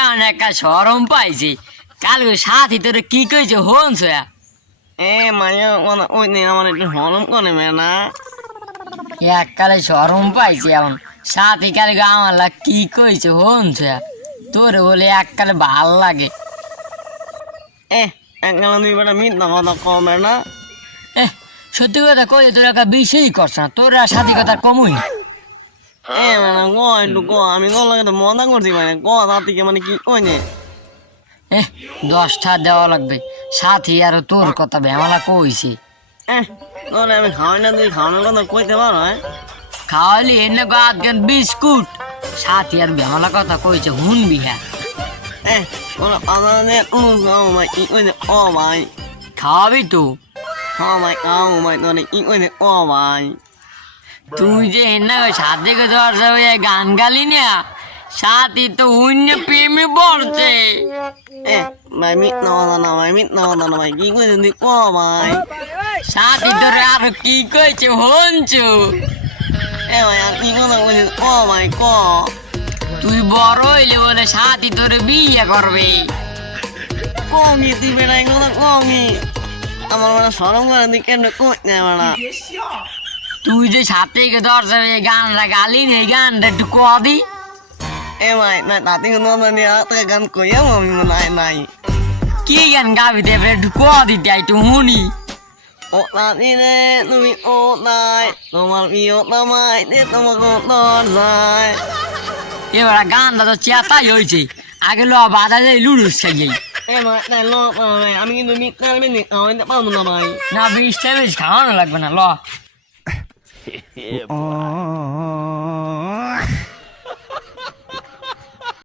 এখন একটা সরম পাইছি কালকে সাথী তোরে কি কইছে হনছ এ মায়া ওই নে আমার একটু হরম করে না এককালে সরম পাইছি এখন সাথী কালকে আমার লাগ কি কইছে হনছ তোরে বলে এককালে ভাল লাগে এ একগাল দুই বেটা মিথ্যা কথা কমে না সত্যি কথা কই তোর একটা বিষয়ই করছ না তোর আর সাথী কথা কমই এ মানে গো একটু গো আমি তোর লাগে তো মজা করছি মানে গো রাতিকে মানে কি কই নে 10টা দেওয়া লাগবে সাথী আর তোর কথা বেমালা কইছে তোরে আমি খাওয়াই না তুই খাওয়ানোর কথা কইতে পারো খাওয়ালি এনে আধখান বিস্কুট সাথী আর বেমালা কথা কইছে হুনবি হ্যাঁ ওরা পাতা দিয়ে ভাই কি কই নে ও ভাই খাওয়াবি তো হ্যাঁ ভাই ভাই তোরে কি কই নে ও ভাই তুই যে এনে সাথে ধর যাবে গান গালি না সাথী তো অন্য প্রেমে পড়ছে ভাই মিথ্যা কথা না ভাই মিথ্যা কথা না ভাই কি কই তুই ও ভাই সাথী তোরে আর কি কইছে হনছু ভাই আর কি কথা কইছিস ও ভাই ক তুই বড় হইলে বলে সাথী তোরে বিয়ে করবে কমি তুই বেড়া এগুলো কমি আমার মানে সরম করে তুই কেন কই না বেড়া তুই যে সাথে ধর যাবে গানটা গালি নেই গানটা একটু কদি ভাই না তাতে কোনো নিয়ে তোকে গান কইয়া আমি নাই নাই কি গান গাবি দেবে একটু কদি দেয় একটু হুনি ও তাতি রে তুমি ও নাই তোমার প্রিয় তামাই রে তোমাকে তোর যায় এবার গানটা তো চেতাই হয়েছে আগে ল বাধা যায় লুডুস খাইয়ে ভাই তাই ল ভাই আমি কিন্তু মিথ্যা মিথ্যা খাওয়াইতে পারবো না ভাই না 20টা বেশ খাওয়ানো লাগবে না ল